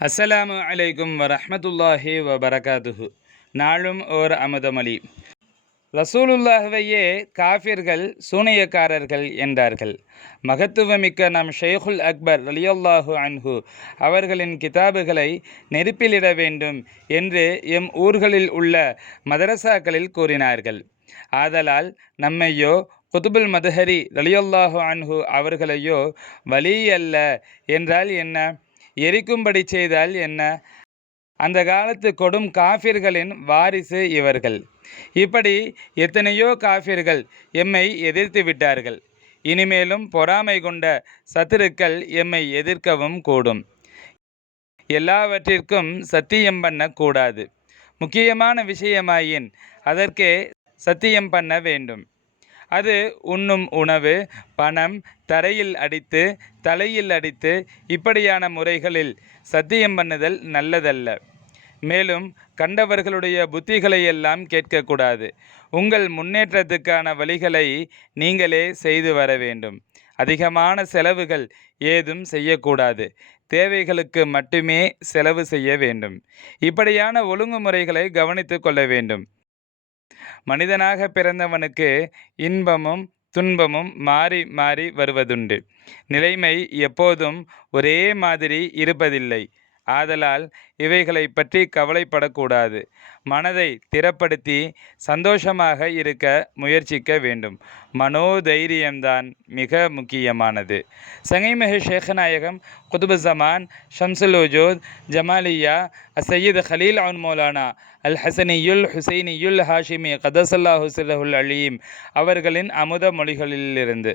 அஸ்ஸலாமு அலைக்கும் வரஹ்மத்துல்லாஹி வபரகாத்துஹு. நாளும் ஓர் அமுதமொழி. ரசூலுல்லாஹ்வையே காஃபிர்கள் சூனியக்காரர்கள் என்றார்கள். மகத்துவமிக்க நம் ஷேகுல் அக்பர் ரலியல்லாஹு அன்ஹு அவர்களின் கிதாபுகளை நெருப்பிலிட வேண்டும் என்று எம் ஊர்களில் உள்ள மதரசாக்களில் கூறினார்கள். ஆதலால் நம்மையோ குதுபுல் மதுஹரி ரலியல்லாஹு அன்ஹு அவர்களையோ வலி அல்ல என்றால் என்ன, எரிக்கும்படி செய்தால் என்ன? அந்த காலத்து கொடும் காஃபிர்களின் வாரிசு இவர்கள். இப்படி எத்தனையோ காஃபிர்கள் எம்மை எதிர்த்து விட்டார்கள். இனிமேலும் பொறாமை கொண்ட சத்துருக்கள் எம்மை எதிர்க்கவும் கூடும். எல்லாவற்றிற்கும் சத்தியம் பண்ணக்கூடாது. முக்கியமான விஷயமாயின் அதற்கே சத்தியம் பண்ண வேண்டும். அது உண்ணும் உணவு, பணம், தரையில் அடித்து தலையில் அடித்து இப்படியான முறைகளில் சத்தியம் பண்ணுதல் நல்லதல்ல. மேலும் கண்டவர்களுடைய புத்திகளையெல்லாம் கேட்கக்கூடாது. உங்கள் முன்னேற்றத்துக்கான வழிகளை நீங்களே செய்து வர வேண்டும். அதிகமான செலவுகள் ஏதும் செய்யக்கூடாது. தேவைகளுக்கு மட்டுமே செலவு செய்ய வேண்டும். இப்படியான ஒழுங்குமுறைகளை கவனித்து கொள்ள வேண்டும். மனிதனாக பிறந்தவனுக்கு இன்பமும் துன்பமும் மாறி மாறி வருவதுண்டு. நிலைமை எப்போதும் ஒரே மாதிரி இருப்பதில்லை. ஆதலால் இவைகளை பற்றி கவலைப்படக்கூடாது. மனதை திறப்படுத்தி சந்தோஷமாக இருக்க முயற்சிக்க வேண்டும். மனோதைரியம்தான் மிக முக்கியமானது. சங்கைமிகு ஷேഖநாயகம் குதுபு ஜமான் ஷம்சுல் வஜூத் ஜமாலியா அசையீத் கலீல் அன் மௌலானா அல் ஹசனியுல் ஹுசைனியுல் ஹாஷிமி கதசல்லாஹு சிர்ரஹுல் அலீம் அவர்களின் அமுத மொழிகளிலிருந்து.